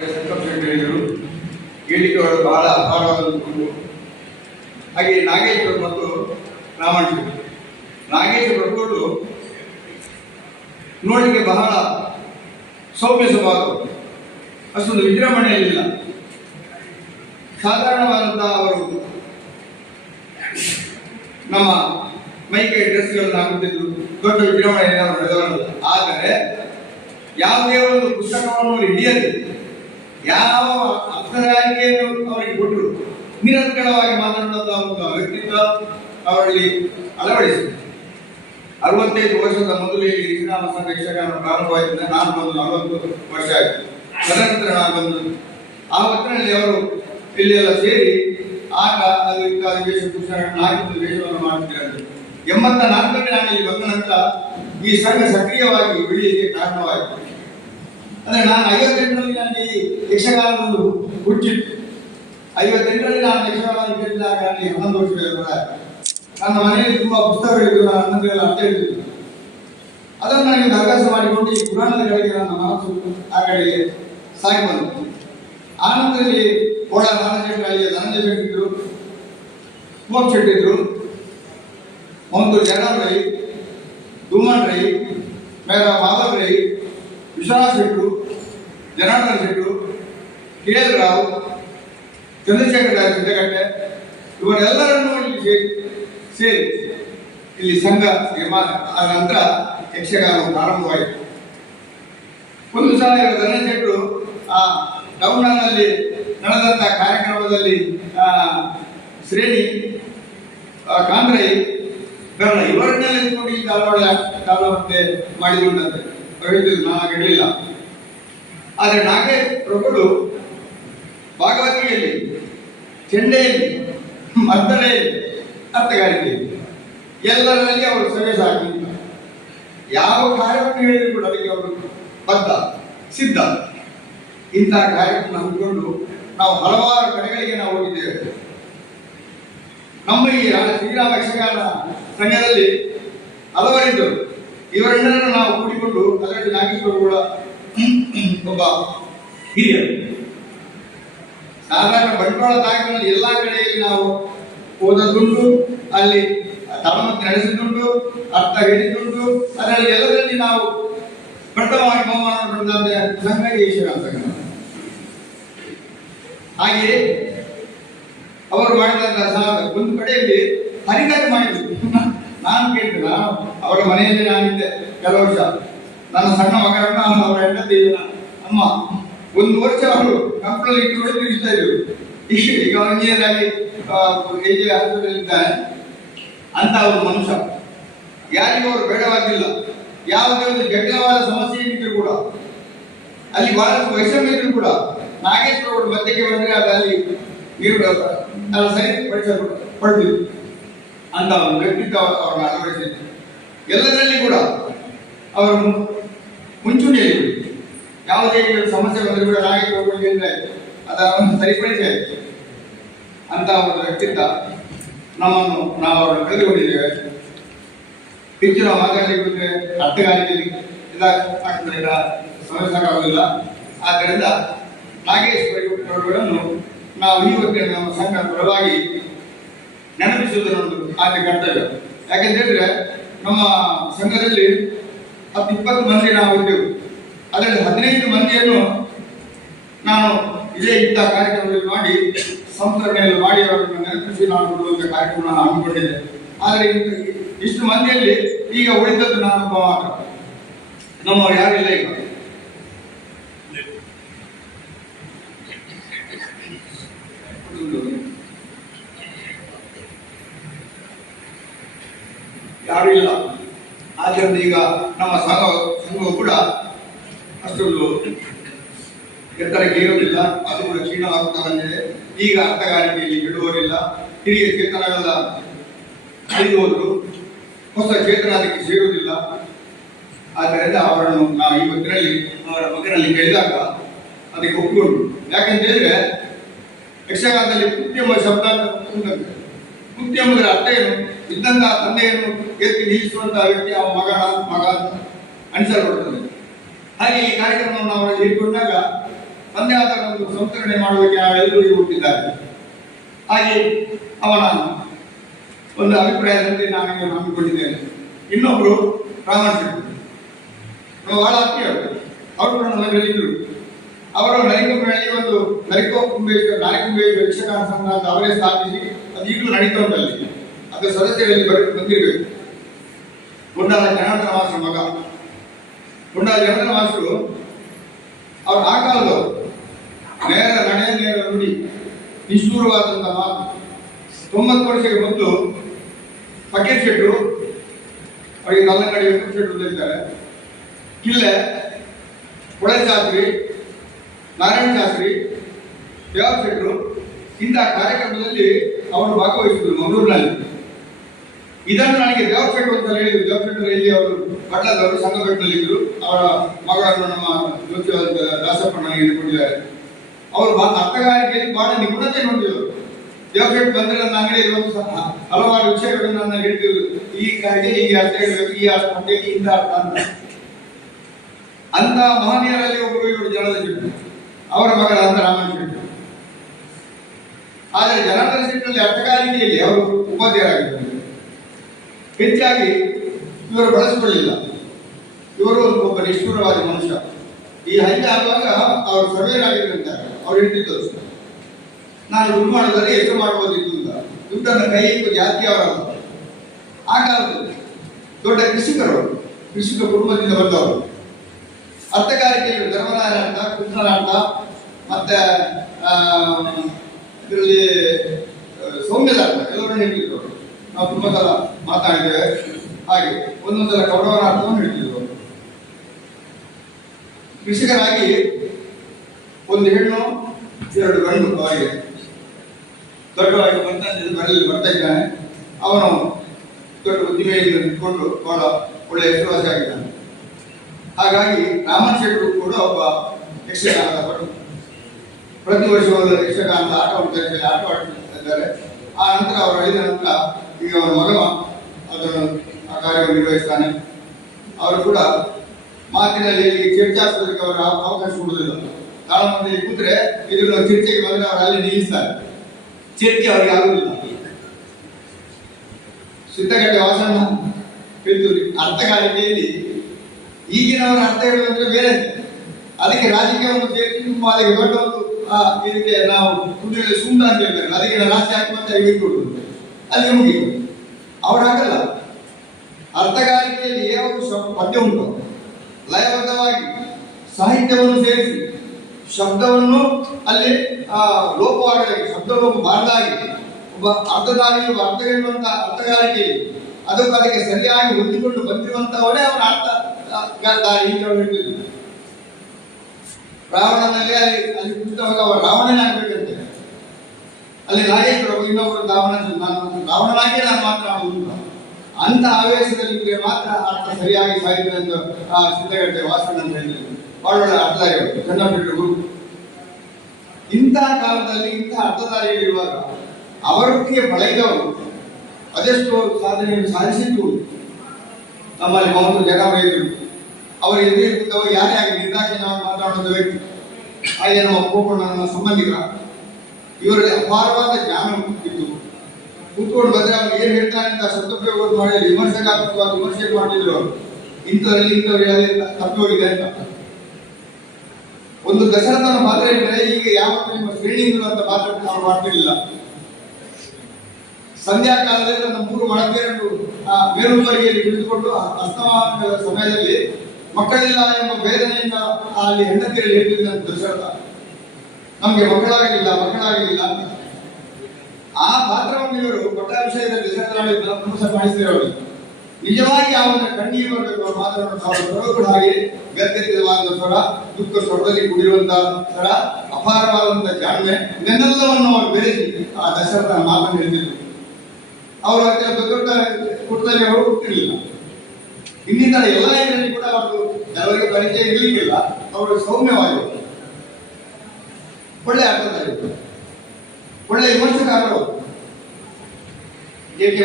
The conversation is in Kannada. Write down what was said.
ಹೇಳಿದರು ಕೇಳಿಕೆ ಅವರು ಬಹಳ ಅಪಾರವಾದಂಥದ್ದು ಹಾಗೆ ನಾಗೇಶ್ವರ ಮತ್ತು ರಾಮಣ್ಣ. ನಾಗೇಶ್ವರ ಪ್ರಭುಗಳು ನೋಡಲಿಕ್ಕೆ ಬಹಳ ಸೌಮ್ಯ ಸ್ವಭಾವ. ಅಷ್ಟೊಂದು ವಿಜೃಂಭಣೆಯಲ್ಲಿಲ್ಲ. ಸಾಧಾರಣವಾದಂತಹ ಅವರು ನಮ್ಮ ಮೈಕೈ ಡ್ರೆಸ್ಗಳನ್ನು ಹಾಕುತ್ತಿದ್ದು ದೊಡ್ಡ ವಿಜೃಂಭಣೆಯನ್ನು ಅವರು ಆದರೆ ಯಾವುದೇ ಒಂದು ಪುಸ್ತಕವನ್ನು ಹಿಡಿಯಲಿ ಯಾವ ಅರ್ಥಗಾರಿಕೆಯನ್ನು ಅವರಿಗೆ ಕೊಟ್ಟರು? ನಿರಂತರವಾಗಿ ಮಾತನಾಡುವಂತಹ ಒಂದು ವ್ಯಕ್ತಿತ್ವ ಅವರಲ್ಲಿ ಅಳವಡಿಸಿದೆ. ಅರವತ್ತೈದು ವರ್ಷದ ಮೊದಲು ಇಲ್ಲಿ ಇಸ್ಲಾಮ ಸಂಘ ಪ್ರಾರಂಭವಾಗಿದ್ದ ನಾನು ಬಂದು ಅರವತ್ತು ವರ್ಷ ಆಯಿತು. ತದನಂತರ ನಾನು ಆ ಹೊತ್ತಿನಲ್ಲಿ ಅವರು ಇಲ್ಲಿ ಎಲ್ಲ ಸೇರಿ ಆಗ ಅದು ಇತ್ಯಾದಿ ವೇಷಭೂಷಣಗಳನ್ನು ಹಾಕಿದ್ದು ವೇಷವನ್ನು ಮಾಡುತ್ತಿದ್ದಾರೆ ಎಂಬತ್ತ ನಾಲ್ಕರಲ್ಲಿ ನಾನು ಇಲ್ಲಿ ಬಂದ ನಂತರ ಈ ಸಂಘ ಸಕ್ರಿಯವಾಗಿ ಬೆಳೆಯಲಿಕ್ಕೆ ಕಾರಣವಾಯಿತು. ಅಂದ್ರೆ ನಾನು ಐವತ್ತೆಂಟರಲ್ಲಿ ನನಗೆ ಯಕ್ಷಗಾನವನ್ನು ಹುಟ್ಟಿತ್ತು ಐವತ್ತೆಂಟರಲ್ಲಿ ನಾನು ಯಕ್ಷಗಾನ ಕೇಳಿದಾಗ ನನಗೆ ಹನ್ನೊಂದು ವರ್ಷ ನನ್ನ ಮನೆಯಲ್ಲಿ ತುಂಬಾ ಪುಸ್ತಕಗಳಿದ್ದು ನಾನು ಅನ್ನದೆಲ್ಲ ಅರ್ಥ ಹೇಳ್ತಿದ್ದು ಅದನ್ನು ನನಗೆ ದರ್ಗಾಸ ಮಾಡಿಕೊಂಡು ಈ ಪುರಾಣದ ಕಡೆಗೆ ನನ್ನ ಮನಸ್ಸು ಆ ಕಡೆಗೆ ಸಾಗಿ ಬಂತು. ಆನಂದದಲ್ಲಿ ಕೋಳ ರಾಮಚಂದ್ರಯ್ಯ ಧನಂಜಯ ಶೆಟ್ಟಿದ್ರು, ಮೋಕ್ಷ ಇಟ್ಟಿದ್ರು ಒಂದು ಜಗನ್ ರೈ ದುಮ್ಮನ್ ರೈ ಮೇರ ಮಾಧವ್ ರೈ ವಿಶ್ವನಾಥ್ ಶೆಟ್ಟು, ಜನಾರ್ದನ ಶೆಟ್ಟು, ಕೆ ಎಲ್ ರಾವ್, ಚಂದ್ರಶೇಖರ ರಾವ್ ಸಿದ್ದಗಟ್ಟೆ ಇವರೆಲ್ಲರನ್ನೂ ಇಲ್ಲಿ ಸೇರಿ ಸೇರಿ ಇಲ್ಲಿ ಸಂಘ ನಿರ್ಮಾಣ ಆದ ನಂತರ ಯಕ್ಷಗಾನ ಪ್ರಾರಂಭವಾಯಿತು. ಒಂದು ಸಲ ಶೆಟ್ರು ಆ, ಟೌನ್ನಲ್ಲಿ ನಡೆದಂತ ಕಾರ್ಯಕ್ರಮದಲ್ಲಿ ಶ್ರೇಣಿ ಬೆರಳ ಇವರನ್ನೆಲ್ಲ ಇಟ್ಕೊಂಡು ಈ ಕಾಲವಳ ಕಾಲವಂತೆ ಮಾಡಿದ್ರು ಅವ್ರು ಹೇಳ್ತಿದ್ರು ನಾನು ಆದರೆ ನಾಗೇ ಪ್ರಭುಗಳು ಭಾಗವತಿಯಲ್ಲಿ, ಚೆಂಡೆಯಲ್ಲಿ ಮದ್ದಳೆಯಲ್ಲಿ ಅರ್ಥಗಾರಿಕೆ ಎಲ್ಲರಲ್ಲಿ ಅವರು ಸಮಯ ಸಾಕಿ ಯಾವ ಕಾರ್ಯವನ್ನು ಹೇಳಿದ್ರು ಕೂಡ ಅದಕ್ಕೆ ಅವರು ಬದ್ಧ, ಸಿದ್ಧ. ಇಂತಹ ಕಾರ್ಯವನ್ನು ಹಮ್ಮಿಕೊಂಡು ನಾವು ಹಲವಾರು ಕಡೆಗಳಿಗೆ ನಾವು ಹೋಗಿದ್ದೇವೆ. ನಮ್ಮ ಈ ಶ್ರೀರಾಮ ಯಕ್ಷಗಾನ ಸಂಘದಲ್ಲಿ ಹಲವರಿದ್ದರು. ಇವರೆಲ್ಲರನ್ನು ನಾವು ಕೂಡಿಕೊಂಡು ಅದರಲ್ಲಿ ನಾಗೇಶ್ವರ ಕೂಡ ಒಬ್ಬ ಹಿರಿಯ. ಸಾಧಾರಣ ಬಂಡವಾಳ ತಾಯಿಗಳಲ್ಲಿ ಎಲ್ಲಾ ಕಡೆಯಲ್ಲಿ ನಾವು ಓದದ್ದುಂಟು, ಅಲ್ಲಿ ತಳಮತಿ ನಡೆಸಿದ್ದುಂಟು, ಅರ್ಥ ಹೇಳಿದ್ದುಂಟು, ಅದರಲ್ಲಿ ಎಲ್ಲದರಲ್ಲಿ ನಾವು ಪ್ರಥಮವಾಗಿ ಬಹುಮಾನ ಪಡೆದಂತೆ ಅಂತ ಹಾಗೆಯೇ ಅವರು ಮಾಡಿದಂತಹ ಒಂದು ಕಡೆಯಲ್ಲಿ ಹರಿಕತೆ ಮಾಡಿದ್ರು. ನಾನು ಕೇಳಿದೆ ಅವರ ಮನೆಯಲ್ಲಿ ನಾನಿದ್ದೆ ಕೆಲವು ವರ್ಷ. ನನ್ನ ಸಣ್ಣ ಮಗನನ್ನ ಅವರ ಹೆಂಡತಿ ಅಮ್ಮ, ಒಂದು ವರ್ಷ ಅವರು ಕಂಪ್ಯೂಟರ್ ಇಟ್ಟು ತಿರುಗಿಸ್ತಾ ಇದ್ರು. ಇಷ್ಟು ಈಗ ಇಂಜಿನಿಯರ್ ಆಗಿ ಏಜ್ ಹಂತದಲ್ಲಿದ್ದಾನೆ ಅಂತ ಅವರು ಮನುಷ್ಯ. ಯಾರಿಗೂ ಅವರು ಬೇಡವಾಗಿಲ್ಲ. ಯಾವುದೇ ಒಂದು ಜಟಿಲವಾದ ಸಮಸ್ಯೆ ಇದ್ರೂ ಕೂಡ, ಅಲ್ಲಿ ಬಹಳಷ್ಟು ವೈಷಮ್ಯ ಇದ್ರು ಕೂಡ ನಾಗೇಶ್ವರ ಅವರು ಮಧ್ಯಕ್ಕೆ ಬಂದರೆ ಅದು ಅಲ್ಲಿ ನೀರು ಸರಿ ಪಡಿಸ ಪಡೆದಿದ್ರು ಅಂತ ಒಂದು ವ್ಯಕ್ತಿತ್ವ ಅವರನ್ನು ಅಳವಡಿಸಿದ್ರು. ಎಲ್ಲದರಲ್ಲಿ ಕೂಡ ಅವರು ಮುಂಚೂಣಿಯಲ್ಲಿ ಯಾವುದೇ ಸಮಸ್ಯೆ ಬಂದರೂ ಕೂಡ ಅವರಿಗೆ ಅಂದ್ರೆ ಅದನ್ನು ಸರಿಪಡಿಸಿ ಅಂತ ಒಂದು ವ್ಯಕ್ತಿತ್ವ ನಮ್ಮನ್ನು ನಾವು ಅವರನ್ನು ಕಳೆದುಕೊಂಡಿದ್ದೇವೆ. ಹೆಚ್ಚಿನ ಮಾತಾಡಲಿಕ್ಕೆ ಅರ್ಥಗಾರಿಕೆಯಲ್ಲಿ ಸಮಸ್ಯೆ ಆಗೋದಿಲ್ಲ. ಆದ್ದರಿಂದ ನಾಗೇಶ್ವರಗಳನ್ನು ನಾವು ಈ ಬಗ್ಗೆ ನಮ್ಮ ಸಂಘ ಪರವಾಗಿ ನೆನಪಿಸುವುದನ್ನು ಆಕೆ ಆದ್ಯ ಕರ್ತವ್ಯ. ಯಾಕೆಂತ ಹೇಳಿದ್ರೆ ನಮ್ಮ ಸಂಘದಲ್ಲಿ ಹತ್ತು ಇಪ್ಪತ್ತು ಮಂದಿ ನಾವು ಇದ್ದೆವು. ಅದರಲ್ಲಿ ಹದಿನೈದು ಮಂದಿಯನ್ನು ನಾನು ಇದೇ ಇಂಥ ಕಾರ್ಯಕ್ರಮದಲ್ಲಿ ಮಾಡಿ, ಸಂಸ್ಕರಣೆಯಲ್ಲಿ ಮಾಡಿ ಅವರನ್ನು ನೆನಪಿಸಿ ನಾನು ಕೊಡುವಂಥ ಕಾರ್ಯಕ್ರಮ ನಾನು ಹಮ್ಮಿಕೊಂಡಿದ್ದೆ. ಆದರೆ ಇಷ್ಟು ಮಂದಿಯಲ್ಲಿ ಈಗ ಉಳಿದದ್ದು ನಾನು ನಮ್ಮವರು ಯಾರಿಲ್ಲ ಈಗ. ಯಾರು ಇಲ್ಲ. ಆದ್ದರಿಂದ ಈಗ ನಮ್ಮ ಸಂಘ, ಸಂಘವು ಕೂಡ ಅಷ್ಟೊಂದು ಎತ್ತರಕ್ಕೆ ಇರೋದಿಲ್ಲ. ಅದು ಕೂಡ ಕ್ಷೀಣವಾಗುತ್ತಾ ಬಂದಿದೆ ಈಗ ಅರ್ಥಗಾರಿಕೆಯಲ್ಲಿ ಬಿಡುವವರಿಲ್ಲ. ಹಿರಿಯ ಚೇತನಗಳ ಅಳಿದು ಹೋದ್ರು. ಹೊಸ ಚೇತನ ಅದಕ್ಕೆ ಸೇರುವುದಿಲ್ಲ. ಆದ್ದರಿಂದ ಅವರನ್ನು ನಾವು ಈ ಹೊತ್ತಿನಲ್ಲಿ ಅವರ ಮಗನಲ್ಲಿ ಕೇಳಿದಾಗ ಅದಕ್ಕೆ ಒಪ್ಪಿಕೊಂಡು ಯಾಕಂತ ಹೇಳಿದ್ರೆ ಯಕ್ಷಗಾನದಲ್ಲಿ ಎಂಬ ಶಬ್ದ ಉಂಟಂತೆ. ಕೃತ್ಯ ಅರ್ಥ ಏನು? ಇದ್ದಂತಹ ತಂದೆಯನ್ನು ಎತ್ತಿ ನಿಲ್ಲಿಸುವಂತಹ ವ್ಯಕ್ತಿ ಆ ಮಗ ಮಗ ಅಂತ ಅನಿಸಲ್ಪಡುತ್ತದೆ ಹಾಗೆ ಈ ಕಾರ್ಯಕ್ರಮವನ್ನು ನಾವು ಇಟ್ಕೊಂಡಾಗ ತಂದೆ ಆದ ಒಂದು ಸಂಸ್ಕರಣೆ ಮಾಡುವುದಕ್ಕೆ ನಾವೆಲ್ಲರೂ ಇಲ್ಲಿ ಹುಟ್ಟಿದ್ದಾರೆ. ಹಾಗೆ ಅವನ ಒಂದು ಅಭಿಪ್ರಾಯದಂತೆ ನಾನು ಹಮ್ಮಿಕೊಂಡಿದ್ದೇನೆ ಇನ್ನೊಬ್ರು ರಾಮನ್ ಶೆಟ್ಟಿ ಬಹಳ ಆತ್ಮೀಯರು ಅವರು ಕೂಡ ನಮ್ಮಲ್ಲಿ ಇದ್ರು ಅವರು ಮೇಲೆ ಒಂದು ನರಿಕೋ ಕುಂಬೇಶ್ವರ ನಾಯಕುಂಬೇಶ್ವರ ಯಕ್ಷಗಾನ ಸಂಘ ಅವರೇ ಸ್ಥಾಪಿಸಿ ಅದು ಈಗಲೂ ನಡೀತಾ ಉಂಟಲ್ಲಿ. ಅದು ಸದಸ್ಯರಲ್ಲಿ ಬಂದಿರಬೇಕು ಗುಂಡಾದ ಜನಾರ್ದನ ಮಾಸ್ಟರ್ ಮಗ. ಗುಂಡಾದ ಜನಾರ್ದನ ಮಾಸ್ಟರು ಅವ್ರು ಆ ಕಾಲದವರು ನೇರ ನಡೆ ನೇರ ನುಡಿ. ನಿಷ್ಠೂರವಾದಂತಹ ಮಾತು. ತೊಂಬತ್ತು ವರ್ಷಕ್ಕೆ ಮೊದಲು ಫಕೀರ್ ಶೆಟ್ರು, ಅವರಿಗೆ ಕಲ್ಲಂಗಡಿ ವೆಂಕಟ ಶೆಟ್ರು ಇದ್ದಾರೆ ಕಿಲ್ಲೆ ಕೊಳೆ ಶಾಸ್ತ್ರಿ, ನಾರಾಯಣ ಶಾಸ್ತ್ರಿ ದೇವ ಶೆಟ್ರು ಇಂತಹ ಕಾರ್ಯಕ್ರಮದಲ್ಲಿ ಅವರು ಭಾಗವಹಿಸಿದ್ರು ಮಂಗಳೂರಿನಲ್ಲಿ. ಇದನ್ನು ನನಗೆ ದೇವಪೇಟು ಅಂತ ಹೇಳಿದ್ರು. ದೇವ ರೈಲಿ ಅವರು ಪಟ್ಟದವರು ಸಂಘಬೆಟ್ಟಲ್ಲಿ ಇದ್ರು. ಅವರ ಮಗಳನ್ನು ನಮ್ಮ ಜ್ಯೋತಿ ದಾಸಪ್ಪ ನನಗೆ ಅವರು ಅರ್ಥಗಾರಿಕೆಯಲ್ಲಿ ಬಹಳ ನಿಪುಣತೆ ಹೊಂದಿದರು. ದೇವಶೆಟ್ ಬಂದರೆ ನನ್ನ ಅಂಗಡಿಯಲ್ಲಿ ಒಂದು ಸಹ ಹಲವಾರು ವಿಷಯಗಳನ್ನು ನನ್ನ ಹೇಳ್ತಿದ್ರು ಈ ಕಾಯ್ದೆ ಈ ಅರ್ಥ ಹೇಳಬೇಕು, ಈ ಅರ್ಥ ಅಂತೆಗೆ ಇಂಥ ಅರ್ಥ ಅಂತ. ಅಂತ ಮಹನೀಯರಲ್ಲಿ ಒಬ್ಬರು ಇವರು ಜಲದ ಶೆಟ್ಟಿ. ಅವರ ಅಂತ ರಾಮನ್ ಶೆಟ್ಟಿ. ಆದರೆ ಜನಾರ್ದನ ಶೆಟ್ಟಿನಲ್ಲಿ ಅರ್ಥಗಾರಿಕೆಯಲ್ಲಿ ಅವರು ಉಪಾಧ್ಯಾಯರಾಗಿದ್ದಾರೆ. ಹೆಚ್ಚಾಗಿ ಇವರು ಬಳಸಿಕೊಳ್ಳಿಲ್ಲ ಇವರು ಒಬ್ಬ ನಿಷ್ಠುರವಾದ ಮನುಷ್ಯ. ಈ ಹಲ್ಲೆ ಆಗುವಾಗ ಅವರು ಸರ್ವೇರಾಗಿದ್ದಂತಾರೆ ಅವ್ರು ಹೇಳ್ತಿದ್ದರು ನಾನು ದುಡ್ಡು ಮಾಡಿದರೆ ಎಷ್ಟು ಮಾಡ್ಬೋದಿತ್ತು ಅಂತ. ದುಡ್ಡನ್ನು ಕೈ ಇಟ್ಟು ಜಾತಿ ಅವರಲ್ಲ ಆ ಕಾಲದಲ್ಲಿ ದೊಡ್ಡ ಕೃಷಿಕರು. ಕೃಷಿಕ ಕುಟುಂಬದಿಂದ ಬಂದವರು. ಅರ್ಥಗಾರಿಕೆಯಲ್ಲಿ ಧರ್ಮನಾರಾಯಣ ಅಂತ ಕೃಷ್ಣನ ಅಂತ, ಮತ್ತೆ ಇದರಲ್ಲಿ ಸೌಮ್ಯದ ಅರ್ಥ ಎಲ್ಲರೂ ಹೇಳ್ತಿದ್ರು. ನಾವು ತುಂಬಾ ಸಲ ಮಾತಾಡಿದ್ದೇವೆ. ಹಾಗೆ ಒಂದೊಂದರ ಕೌರವನ ಅರ್ಥವನ್ನು ಹೇಳ್ತಿದ್ರು. ಕೃಷಿಕರಾಗಿ ಒಂದು ಹೆಣ್ಣು, ಎರಡು ಗಂಡು ಹಾಗೆ ದೊಡ್ಡವಾಗಿ ಬರಲಿ ಬರ್ತಾ ಇದ್ದಾನೆ. ಅವನು ದೊಡ್ಡ ಉದ್ದಿಮೆಯನ್ನು ನಿಂತ್ಕೊಂಡು ಬಹಳ ಒಳ್ಳೆಯ ಹೆಸರುವಾಸಿ ಆಗಿದ್ದಾನೆ ಹಾಗಾಗಿ ರಾಮನ್ ಶೆಟ್ಟರು ಕೂಡ ಒಬ್ಬ ಯಕ್ಷಗಾನದ ಪಟು ಪ್ರತಿ ವರ್ಷ ಒಂದು ಯಕ್ಷಗಾನದ ಆಟ ಉಂಟು ಆಟ ಆಡ್ತಿದ್ದಾರೆ ಆ ನಂತರ ಅವರು ಹೇಳಿದ ನಂತರ ಈಗ ಅವರ ಮಗ ಅದನ್ನು ಆ ಕಾರ್ಯವನ್ನು ನಿರ್ವಹಿಸ್ತಾನೆ. ಅವರು ಕೂಡ ಮಾತಿನಲ್ಲಿ ಇಲ್ಲಿ ಚರ್ಚಾಸ್ಪದಕ್ಕೆ ಅವರ ಅವಕಾಶ ಕೊಡುವುದಿಲ್ಲ. ತಾಳಮಂದಲ್ಲಿ ಕೂತ್ರೆ ಇದನ್ನು ಚರ್ಚೆಗೆ ಬಂದರೆ ಅವರು ಅಲ್ಲಿ ನಿಲ್ಲಿಸ್ತಾರೆ. ಚರ್ಚೆ ಅವರಿಗೆ ಆಗುವುದಿಲ್ಲ. ಸಿದ್ಧಗಟ್ಟೆ ವಾಸಣ್ಣ ಪಿತ್ತೂರಿ ಅರ್ಥಗಾರಿಕೆಯಲ್ಲಿ ಈಗಿನವರ ಅರ್ಥ ಹೇಳುವುದಂದ್ರೆ ಬೇರೆ. ಅದಕ್ಕೆ ರಾಜಕೀಯ ಒಂದು ತುಂಬ ಅದಕ್ಕೆ ದೊಡ್ಡ ಒಂದು ಇದಕ್ಕೆ ನಾವು ಕುದುರೆ ಸುಂದರ ಅಂತ ಹೇಳ್ತಾರೆ. ಅದಕ್ಕೆ ರಾಜ್ಯ ಹಾಕುವಂತ ಅಲ್ಲಿ ಮುಗಿತು ಅವ್ರು ಹಾಗಲ್ಲ. ಅರ್ಥಗಾರಿಕೆಯಲ್ಲಿ ಯಾವುದು ಪದ್ಯ ಉಂಟು. ಲಯಬದ್ಧವಾಗಿ ಸಾಹಿತ್ಯವನ್ನು ಸೇರಿಸಿ ಶಬ್ದವನ್ನು ಅಲ್ಲಿ ಆ, ಲೋಪವಾಗಲಿಕ್ಕೆ ಶಬ್ದ ಲೋಪ ಬಾರದಾಗಿ ಒಬ್ಬ ಅರ್ಥದಾರಿ ಒಬ್ಬ ಅರ್ಥ ಹೇಳುವಂತ ಅರ್ಥಗಾರಿಕೆಯಲ್ಲಿ ಅದಕ್ಕೂ ಅದಕ್ಕೆ ಸರಿಯಾಗಿ ಹೊಂದಿಕೊಂಡು ಬಂದಿರುವಂತಹವರೇ ಅವರ ಅರ್ಥ ಅಂತ ರಾವಣನಲ್ಲಿ ಅಲ್ಲಿ ಅಲ್ಲಿ ಕುಳಿತವಾಗ ರಾವಣನೇ ಅಲ್ಲಿ ನಾಯಕರು ಇನ್ನೊಬ್ಬರು ರಾವಣ ನಾನು ರಾವಣನಾಗಿ ನಾನು ಮಾತನಾಡುವುದು ಅಂತ ಆವೇಶದಲ್ಲಿ ನಿಮಗೆ ಮಾತ್ರ ಅರ್ಥ ಸರಿಯಾಗಿ ಸಾಯಿತು ಎಂದು ಆ ಸಿದ್ಧಗಟ್ಟೆ ವಾಸಣ್ಣ ಅಂತ ಹೇಳಿದ್ರು. ಬಹಳ ಒಳ್ಳೆ ಸಣ್ಣ ಪುಟ್ಟ ಗುರು. ಇಂತಹ ಕಾಲದಲ್ಲಿ ಇಂತಹ ಅರ್ಥಧಾರಿಗಳಿರುವಾಗ ಅವರೊಟ್ಟಿಗೆ ಬಳಗಿದವರು ಅದೆಷ್ಟೋ ಸಾಧನೆಯನ್ನು ಸಾಧಿಸಿದ್ದು ನಮ್ಮಲ್ಲಿ ಮೌನ ಜನ ಇದ್ರು ಅವರ ಎದುರೇ ಯಾರೇ ಆಗಿ ನಿರ್ದಾಕ್ಷಿಣ್ಯವಾಗಿ ಮಾತಾಡುವಂಥ ವ್ಯಕ್ತಿ. ಹಾಗೆ ನಮ್ಮ ಕೋಪಣ್ಣ ನನ್ನ ಸಂಬಂಧಿಕ ಇವರಲ್ಲಿ ಅಪಾರವಾದ ಜ್ಞಾನ ಇತ್ತು ಕೂತ್ಕೊಂಡು ಬಂದ್ರೆ ಅವ್ರು ಏನ್ ಹೇಳ್ತಾರೆ ಅಂತ ಸದುಪಯೋಗ ಮಾಡಿ ವಿಮರ್ಶಕಾತ್ಮಕವಾಗಿ ವಿಮರ್ಶೆ ಮಾಡ್ತಿದ್ರು ಅವರು. ಇಂಥದ್ರಲ್ಲಿ ಇಂಥವ್ರು ಯಾವುದೇ ತಪ್ಪೋಗಿದೆ ಅಂತ. ಒಂದು ದಶರಥನ ಪಾತ್ರ ಇಟ್ಟರೆ ಈಗ ಯಾವ ನಿಮ್ಮ ಶ್ರೇಣಿಗಳು ಅಂತ ಪಾತ್ರ ಅವ್ರು ಮಾಡ್ತಿರ್ಲಿಲ್ಲ. ಸಂಧ್ಯಾ ಕಾಲದಲ್ಲಿ ನನ್ನ ಮೂರು ಮಡಕೆಯನ್ನು ಆ ಮೇಲುಂಬರಿಗೆಯಲ್ಲಿ ಹಿಡಿದುಕೊಂಡು ಅಸ್ತಮಾನದ ಸಮಯದಲ್ಲಿ ಮಕ್ಕಳಿಲ್ಲ ಎಂಬ ವೇದನೆಯಿಂದ ಅಲ್ಲಿ ಹೆಂಡತಿಯಲ್ಲಿ ಹೇಳ್ತಿದ್ದಂತ ದಶರಥ. ನಮ್ಗೆ ಮಕ್ಕಳಾಗಲಿಲ್ಲ ಮಕ್ಕಳಾಗಲಿಲ್ಲ. ಆ ಪಾತ್ರವನ್ನು ಇವರು ಕೊಟ್ಟ ವಿಷಯದಲ್ಲಿ ಮೋಸ ಮಾಡಿಸಿದವರು ನಿಜವಾಗಿ ಅವನ ಕಣ್ಣಿಗೆ ಬರಬೇಕು ಮಾತನಾಡುವ ಸ್ವರ ಸ್ವರಗಳು ಹಾಗೆ ಗದ್ಗತಿವಾದ ಸ್ವರ, ದುಃಖ ಸ್ವರದಲ್ಲಿ ಕೂಡಿರುವಂತಹ ಸ್ವರ ಅಪಾರವಾದಂತಹ ಜಾಣ್ಮೆ, ಇದನ್ನೆಲ್ಲವನ್ನು ಅವರು ಬೆರೆಸಿ ಆ ದಶರಥನ ಮಾತನ್ನು ಹೇಳಿದ್ರು ಅವರು ಅತ್ಯಂತ ದೊಡ್ಡ ಕುಟುಂಬದಲ್ಲಿ ಅವರು ಹುಟ್ಟಿರಲಿಲ್ಲ ಇನ್ನಿತರ ಎಲ್ಲ ಇದರಲ್ಲಿ ಕೂಡ ಅವರು ಕೆಲವರಿಗೆ ಪರಿಚಯ ಇರಲಿಕ್ಕಿಲ್ಲ. ಅವರು ಸೌಮ್ಯವಾಗಿರು ಒಳ್ಳೆ ಅರ್ಥದಲ್ಲಿ ಒಳ್ಳೆ ವಿಮರ್ಶಕಾರರು ಕೆ ಕೆ